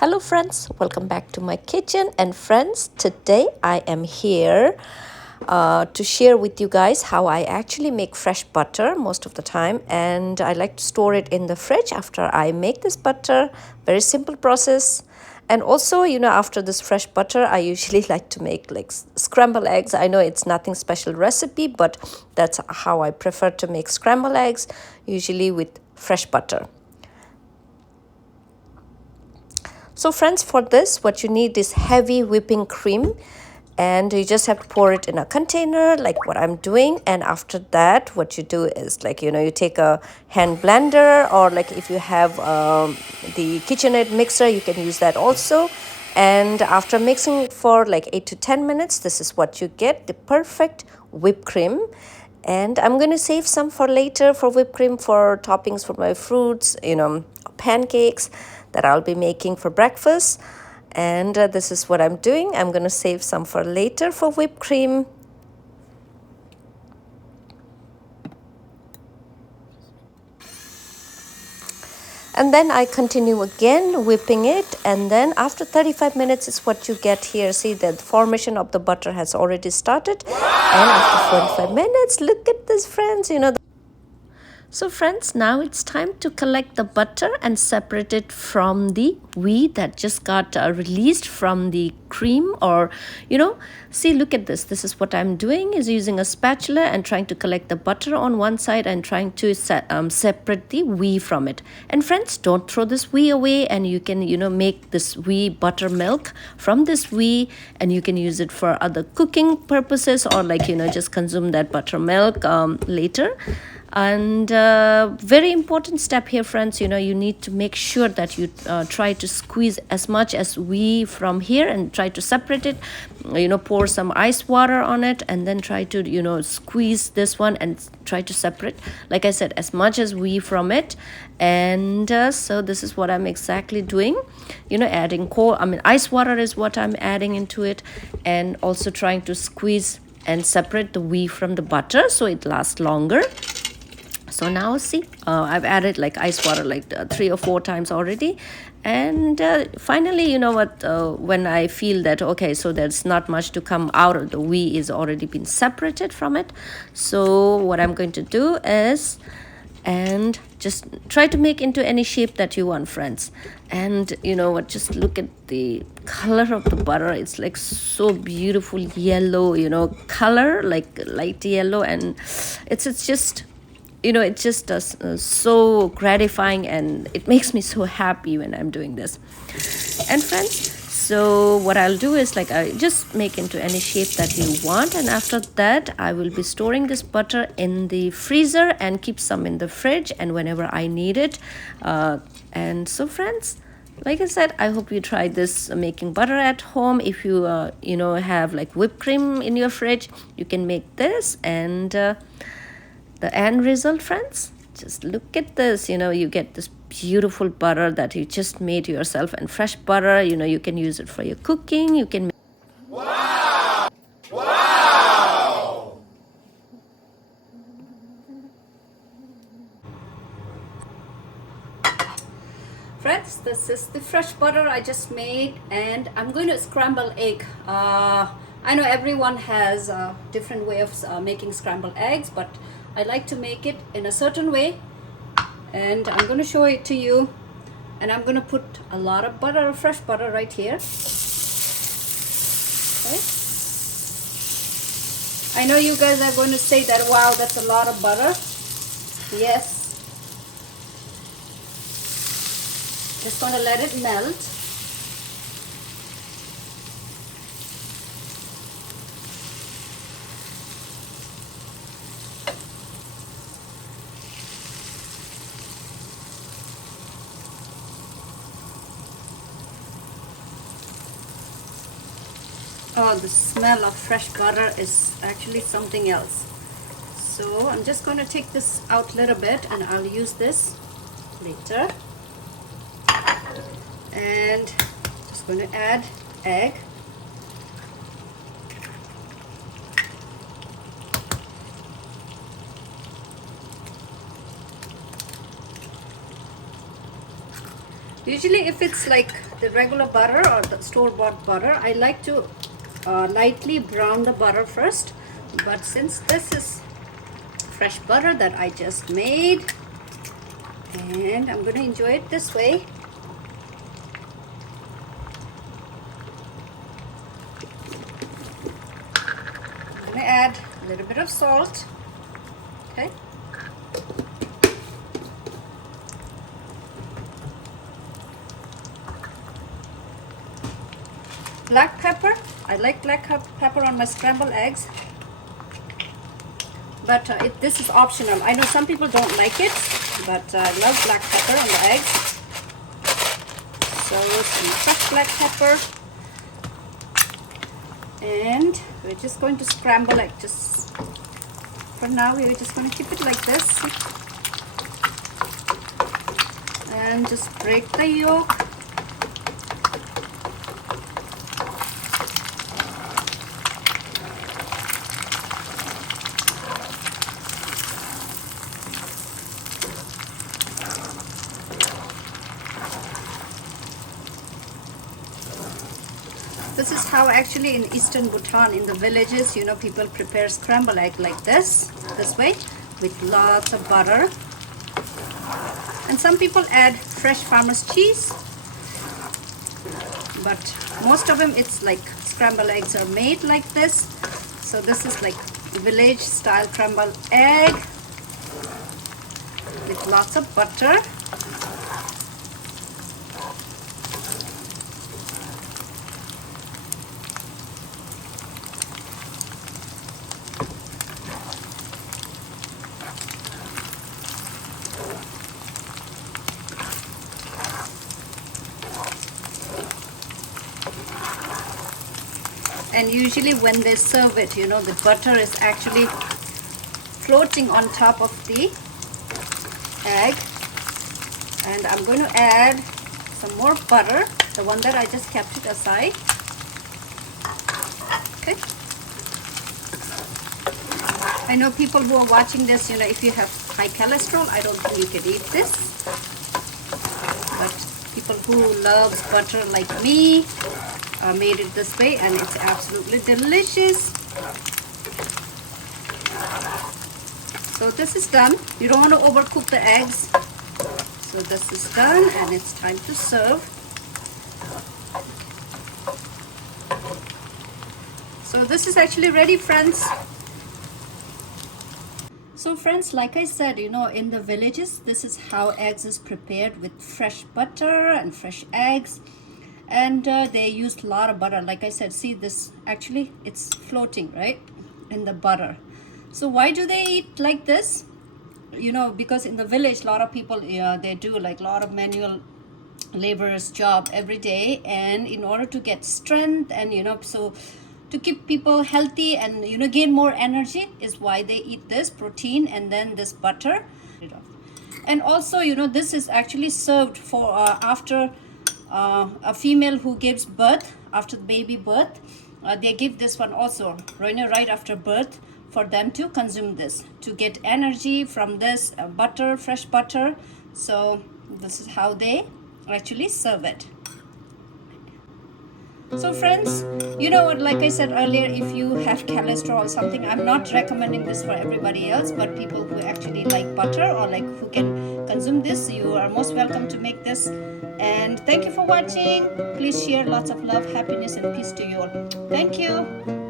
Hello friends, welcome back to my kitchen. And friends, today I am here to share with you guys how I actually make fresh butter most of the time, and I like to store it in the fridge after I make this butter. Very simple process. And also, after this fresh butter, I usually like to make like scrambled eggs. I know it's nothing special recipe, but that's how I prefer to make scrambled eggs, usually with fresh butter. So friends, for this, what you need is heavy whipping cream, and you just have to pour it in a container like what I'm doing. And after that, what you do is like, you take a hand blender, or like if you have the KitchenAid mixer, you can use that also. And after mixing for like 8 to 10 minutes, this is what you get, the perfect whipped cream. And I'm going to save some for later for whipped cream, for toppings for my fruits, pancakes that I'll be making for breakfast. And this is what I'm doing. I'm going to save some for later for whipped cream. And then I continue again whipping it, and then after 35 minutes is what you get here. See, the formation of the butter has already started. And after 45 minutes, look at this, friends, So friends, now it's time to collect the butter and separate it from the whey that just got released from the cream, or see, look at this. This is what I'm doing, is using a spatula and trying to collect the butter on one side and trying to separate the whey from it. And friends, don't throw this whey away, and you can make this whey buttermilk from this whey, and you can use it for other cooking purposes, or like just consume that buttermilk later. And very important step here, friends, you need to make sure that you try to squeeze as much as whey from here and try to separate it. Pour some ice water on it, and then try to squeeze this one and try to separate, like I said, as much as whey from it. And so this is what I'm exactly doing, adding ice water is what I'm adding into it, and also trying to squeeze and separate the whey from the butter so it lasts longer. So now see, I've added like ice water like 3 or 4 times already. And finally, when I feel that, okay, so there's not much to come out of the whey, is already been separated from it. So what I'm going to do is, and just try to make into any shape that you want, friends. And just look at the color of the butter. It's like so beautiful yellow, color, like light yellow. And it's just it's just so gratifying, and it makes me so happy when I'm doing this. And friends, so what I'll do is like I just make into any shape that you want, and after that I will be storing this butter in the freezer and keep some in the fridge, and whenever I need it. And so friends, like I said, I hope you try this making butter at home. If you have like whipped cream in your fridge, you can make this. And the end result, friends, just look at this. You get this beautiful butter that you just made yourself, and fresh butter, you can use it for your cooking. You can Wow! Wow! Friends, this is the fresh butter I just made, and I'm going to scramble egg. I know everyone has a different way of making scrambled eggs, but I like to make it in a certain way, and I'm going to show it to you. And I'm going to put a lot of butter, fresh butter, right here. Okay. I know you guys are going to say that, wow, that's a lot of butter. Yes. Just going to let it melt. Oh, the smell of fresh butter is actually something else. So I'm just going to take this out a little bit, and I'll use this later. And just going to add egg. Usually if it's like the regular butter or the store-bought butter, I like to lightly brown the butter first. But since this is fresh butter that I just made, and I'm going to enjoy it this way. I'm going to add a little bit of salt. Okay. Black pepper. I like black pepper on my scrambled eggs, but this is optional. I know some people don't like it, but I love black pepper on the eggs. So some fresh black pepper, and we're just going to scramble it. Just for now, we're just going to keep it like this, and just break the yolk. This is how actually in Eastern Bhutan, in the villages, you know, people prepare scrambled egg like this way, with lots of butter. And some people add fresh farmer's cheese, but most of them it's like scrambled eggs are made like this. So this is like village style scrambled egg with lots of butter. And usually when they serve it, you know, the butter is actually floating on top of the egg. And I'm going to add some more butter, the one that I just kept it aside. Okay. I know people who are watching this, you know, if you have high cholesterol, I don't think you can eat this. But people who love butter like me, made it this way, and it's absolutely delicious. So this is done. You don't want to overcook the eggs. So this is done, and it's time to serve. So this is actually ready, friends. So friends, like I said, you know, in the villages, this is how eggs is prepared, with fresh butter and fresh eggs. And they used a lot of butter. Like I said, see this, actually it's floating right in the butter. So why do they eat like this? You know, because in the village, a lot of people, they do like a lot of manual laborers job every day, and in order to get strength and, you know, so to keep people healthy and, you know, gain more energy is why they eat this protein and then this butter. And also, you know, this is actually served for after a female who gives birth, after the baby birth, they give this one also right after birth, for them to consume this, to get energy from this butter, fresh butter. So this is how they actually serve it. So friends, you know what, like I said earlier, if you have cholesterol or something, I'm not recommending this for everybody else, but people who actually like butter or like who can consume this, you are most welcome to make this. And thank you for watching. Please share. Lots of love, happiness, and peace to you all. Thank you.